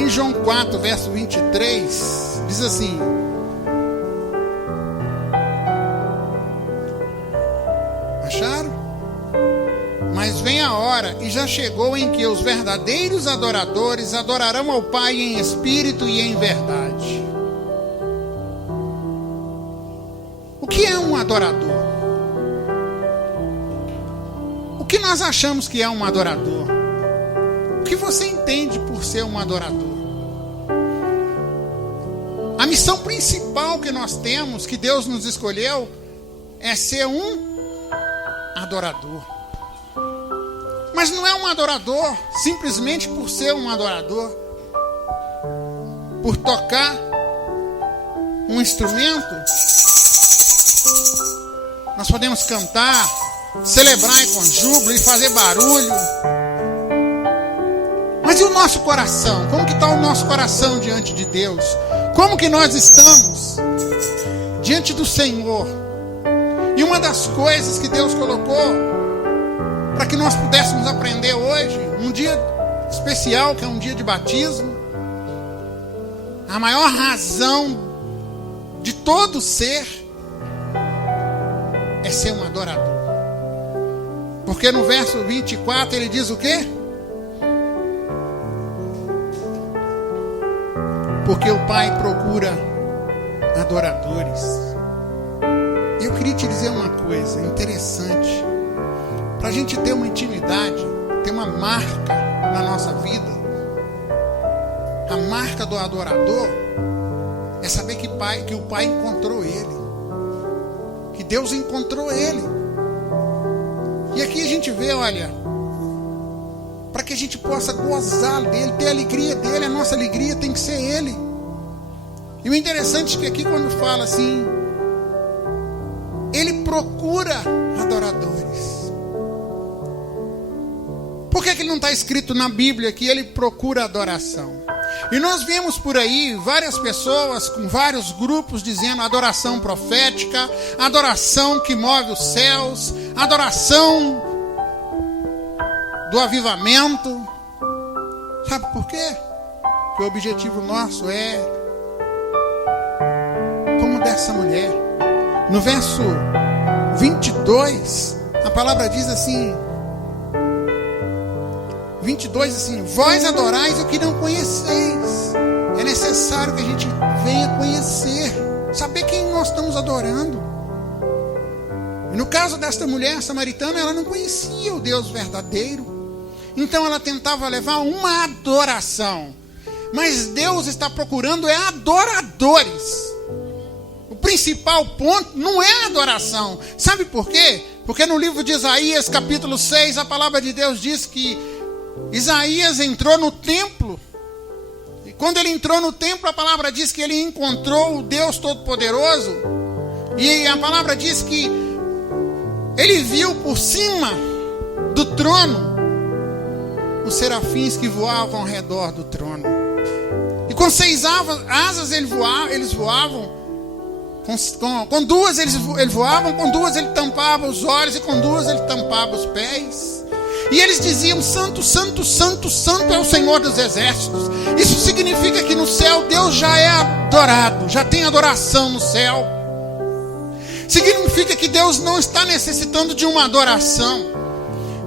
em João 4, verso 23, diz assim: acharam? Mas vem a hora, e já chegou, em que os verdadeiros adoradores adorarão ao Pai em espírito e em verdade. O que é um adorador? O que nós achamos que é um adorador? O que você entende por ser um adorador? A missão principal que nós temos, que Deus nos escolheu, é ser um adorador. Mas não é um adorador simplesmente por ser um adorador, por tocar um instrumento. Nós podemos cantar, celebrar com júbilo e fazer barulho. Mas e o nosso coração? Como que está o nosso coração diante de Deus? Como que nós estamos diante do Senhor? E uma das coisas que Deus colocou para que nós pudéssemos aprender hoje, um dia especial, que é um dia de batismo, a maior razão de todo ser é ser um adorador. Porque no verso 24 ele diz o quê? Porque o Pai procura adoradores. Eu queria te dizer uma coisa interessante. Para a gente ter uma intimidade, ter uma marca na nossa vida, a marca do adorador é saber que o Pai encontrou ele, que Deus encontrou ele. E aqui a gente vê, olha, para que a gente possa gozar dele, ter a alegria dele, a nossa alegria tem que ser ele. E o interessante é que aqui quando fala assim, ele procura adoradores. Por que ele não está escrito na Bíblia que ele procura adoração? E nós vemos por aí várias pessoas com vários grupos dizendo adoração profética, adoração que move os céus, adoração do avivamento. Sabe por quê? Porque o objetivo nosso é como dessa mulher. No verso 22, a palavra diz assim, 22 assim: vós adorais o que não conheceis. É necessário que a gente venha conhecer, saber quem nós estamos adorando. E no caso desta mulher samaritana, ela não conhecia o Deus verdadeiro, então ela tentava levar uma adoração. Mas Deus está procurando adoradores. O principal ponto não é a adoração. Sabe por quê? Porque no livro de Isaías capítulo 6, a palavra de Deus diz que Isaías entrou no templo, e quando ele entrou no templo, a palavra diz que ele encontrou o Deus Todo-Poderoso, e a palavra diz que ele viu por cima do trono os serafins que voavam ao redor do trono, e com 6 asas eles voavam, com 2 eles voavam, com 2 ele tampava os olhos, e com 2 ele tampava os pés. E eles diziam: santo, santo, santo, santo é o Senhor dos exércitos. Isso significa que no céu Deus já é adorado, já tem adoração no céu. Significa que Deus não está necessitando de uma adoração,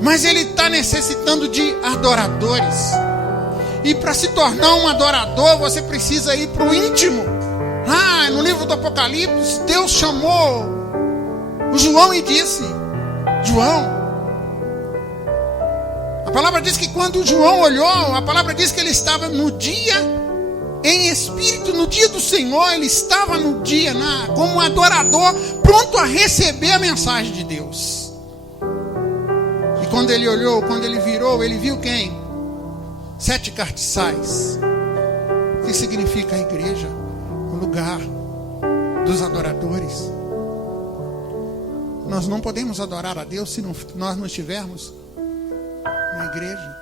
mas Ele está necessitando de adoradores. E para se tornar um adorador, você precisa ir para o íntimo. No livro do Apocalipse, Deus chamou o João e disse: João. A palavra diz que quando João olhou, a palavra diz que ele estava no dia, em espírito, no dia do Senhor. Ele estava no dia, como um adorador, pronto a receber a mensagem de Deus. E quando ele olhou, quando ele virou, ele viu quem? 7 castiçais, que significa a igreja, o lugar dos adoradores. Nós não podemos adorar a Deus se nós não estivermos na igreja.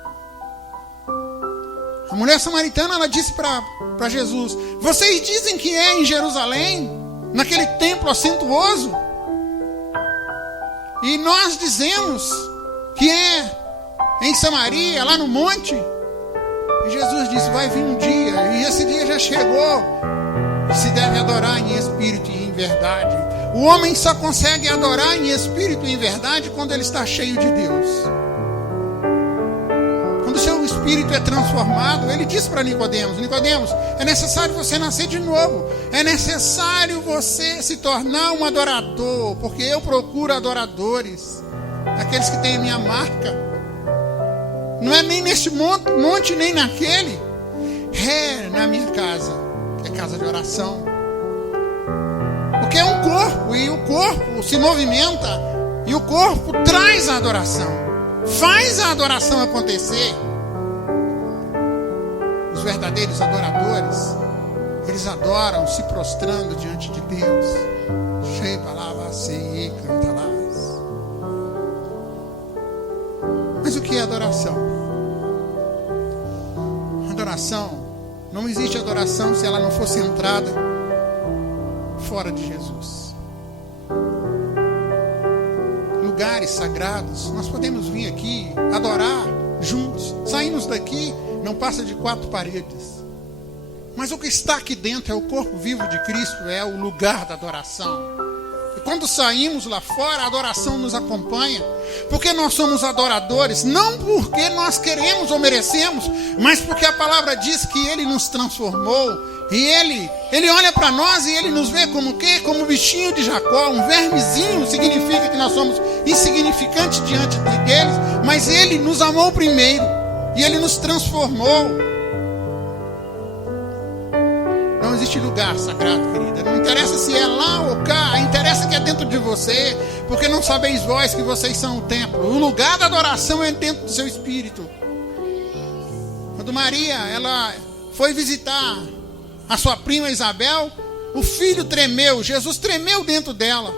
A mulher samaritana, ela disse para Jesus: vocês dizem que é em Jerusalém, naquele templo suntuoso, e nós dizemos que é em Samaria, lá no monte. E Jesus disse: vai vir um dia esse dia já chegou. Se deve adorar em espírito e em verdade. O homem só consegue adorar em espírito e em verdade quando ele está cheio de Deus. Quando o seu espírito é transformado, ele diz para Nicodemos: Nicodemos, é necessário você nascer de novo. É necessário você se tornar um adorador, porque eu procuro adoradores, aqueles que têm a minha marca. Não é nem neste monte nem naquele. É na minha casa, que é casa de oração. Porque é um corpo, e o corpo se movimenta, e o corpo traz a adoração, faz a adoração acontecer. Os verdadeiros adoradores, eles adoram se prostrando diante de Deus. Mas o que é adoração? Adoração, não existe adoração se ela não for centrada fora de Jesus. Lugares sagrados, nós podemos vir aqui adorar juntos. Saímos daqui, não passa de 4 paredes. Mas o que está aqui dentro é o corpo vivo de Cristo, é o lugar da adoração. E quando saímos lá fora, a adoração nos acompanha. Porque nós somos adoradores, não porque nós queremos ou merecemos, mas porque a palavra diz que Ele nos transformou. E Ele olha para nós e Ele nos vê como o quê? Como o bichinho de Jacó, um vermezinho. Significa que nós somos insignificantes diante deles, mas Ele nos amou primeiro e Ele nos transformou. Não existe lugar sagrado, querida. Não interessa se é lá ou cá, interessa que é dentro de você, porque não sabeis vós que vocês são o templo. O lugar da adoração é dentro do seu espírito. Quando Maria, ela foi visitar a sua prima Isabel, o filho tremeu, Jesus tremeu dentro dela.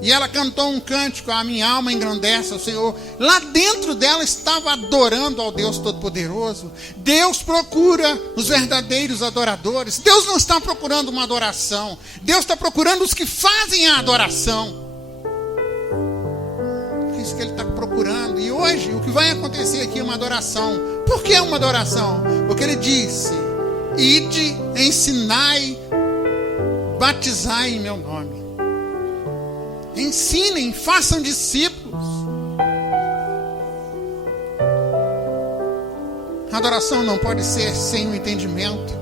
E ela cantou um cântico: a minha alma engrandece ao Senhor. Lá dentro dela estava adorando ao Deus Todo-Poderoso. Deus procura os verdadeiros adoradores. Deus não está procurando uma adoração. Deus está procurando os que fazem a adoração. É isso que Ele está procurando. E hoje o que vai acontecer aqui é uma adoração. Por que uma adoração? Porque Ele disse: ide, ensinai, batizai em meu nome. Ensinem, façam discípulos. A adoração não pode ser sem o entendimento.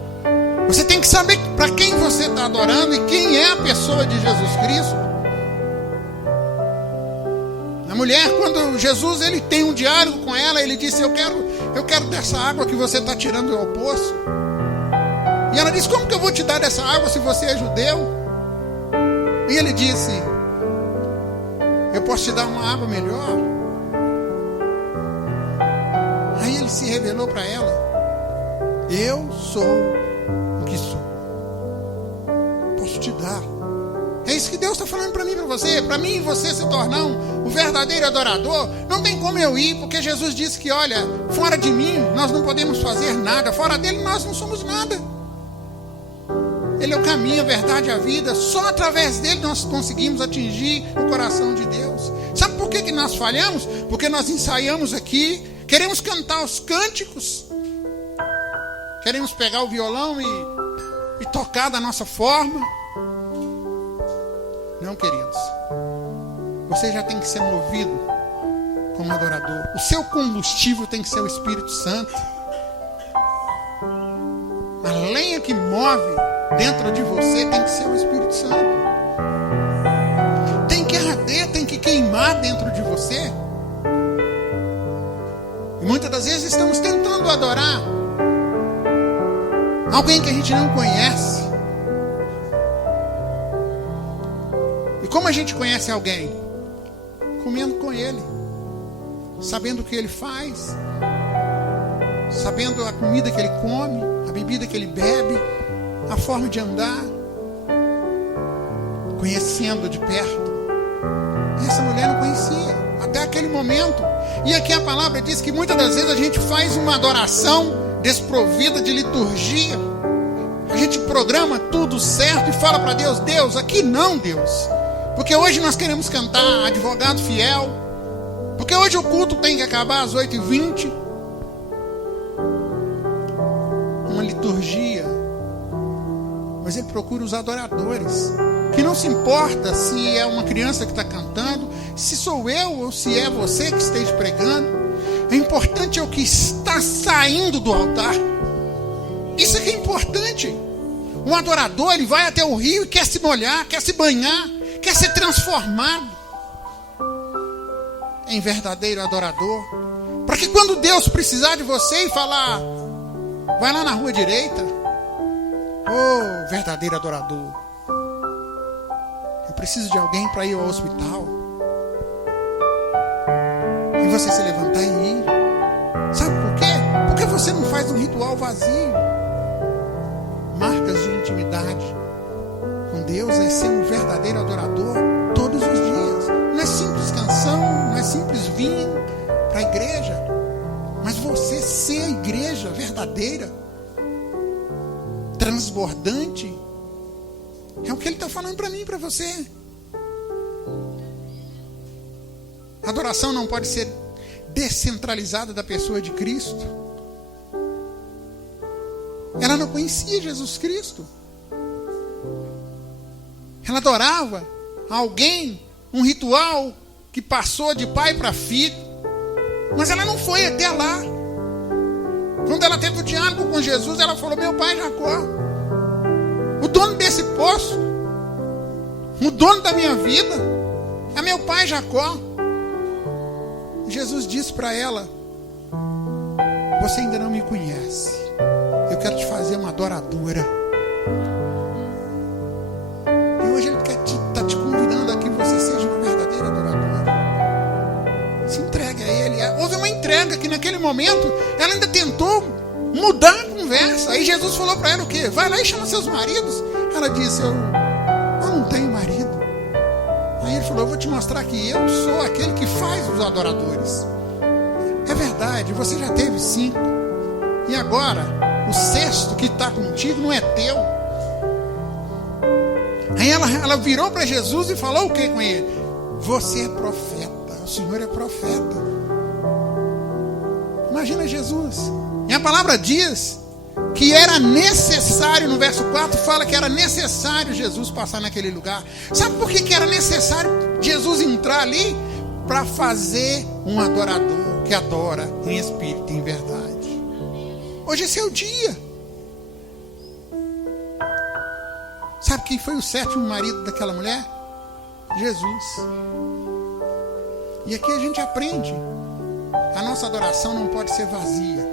Você tem que saber para quem você está adorando e quem é a pessoa de Jesus Cristo. A mulher, quando Jesus ele tem um diálogo com ela, ele disse: eu quero dessa água que você está tirando ao poço. E ela disse: como que eu vou te dar dessa água se você é judeu? E ele disse: eu posso te dar uma água melhor. Aí ele se revelou para ela: eu sou o que sou. Posso te dar. É isso que Deus está falando para mim e para você. Para mim e você se tornar o verdadeiro adorador, não tem como eu ir, porque Jesus disse que, olha, fora de mim nós não podemos fazer nada. Fora dele nós não somos nada. Ele é o caminho, a verdade e a vida. Só através dele nós conseguimos atingir o coração de Deus. Sabe por que nós falhamos? Porque nós ensaiamos aqui, queremos cantar os cânticos, queremos pegar o violão e tocar da nossa forma. Não, queridos. Você já tem que ser movido como adorador. O seu combustível tem que ser o Espírito Santo. A lenha que move dentro de você tem que ser o Espírito Santo. Tem que arder, tem que queimar dentro de você. E muitas das vezes estamos tentando adorar alguém que a gente não conhece. E como a gente conhece alguém? Comendo com ele, sabendo o que ele faz, sabendo a comida que ele come, a bebida que ele bebe, a forma de andar, conhecendo de perto. E essa mulher não conhecia até aquele momento. E aqui a palavra diz que muitas das vezes a gente faz uma adoração desprovida de liturgia. A gente programa tudo certo e fala para Deus: Deus, aqui não, Deus. Porque hoje nós queremos cantar advogado fiel. Porque hoje o culto tem que acabar às 8h20. Uma liturgia mas Ele procura os adoradores, que não se importa se é uma criança que está cantando, se sou eu ou se é você que esteja pregando. É importante é o que está saindo do altar. Isso é que é importante. Um adorador, ele vai até o rio e quer se molhar, quer se banhar, quer ser transformado em verdadeiro adorador, para que quando Deus precisar de você e falar, vai lá na rua direita, oh, verdadeiro adorador, eu preciso de alguém para ir ao hospital, e você se levantar e ir. Sabe por quê? Porque você não faz um ritual vazio. Marcas de intimidade com Deus é ser um verdadeiro adorador todos os dias. Não é simples canção, não é simples vir para a igreja, mas você ser a igreja verdadeira, transbordante, é o que Ele está falando para mim e para você. A adoração não pode ser descentralizada da pessoa de Cristo. Ela não conhecia Jesus Cristo. Ela adorava alguém, um ritual que passou de pai para filho, mas ela não foi até lá. Quando ela teve o diálogo com Jesus, ela falou: meu pai Jacó, o dono desse poço, o dono da minha vida, é meu pai Jacó. Jesus disse para ela: você ainda não me conhece, eu quero te fazer uma adoradora. E hoje Ele está te convidando a que você seja uma verdadeira adoradora. Se entregue a Ele. Houve uma entrega que naquele momento ela ainda tentou mudar a conversa. Aí Jesus falou para ela o quê? Vai lá e chama seus maridos. Ela disse: eu não tenho marido. Aí Ele falou: eu vou te mostrar que eu sou aquele que faz os adoradores. É verdade, você já teve 5. E agora, o 6º que está contigo não é teu. Aí ela virou para Jesus e falou o que com ele? Você é profeta, o Senhor é profeta. Imagina Jesus. E a palavra diz que era necessário, no verso 4 fala que era necessário Jesus passar naquele lugar. Sabe por que era necessário Jesus entrar ali? Para fazer um adorador que adora em espírito e em verdade. Hoje esse é o dia. Sabe quem foi o 7º marido daquela mulher? Jesus. E aqui a gente aprende: a nossa adoração não pode ser vazia.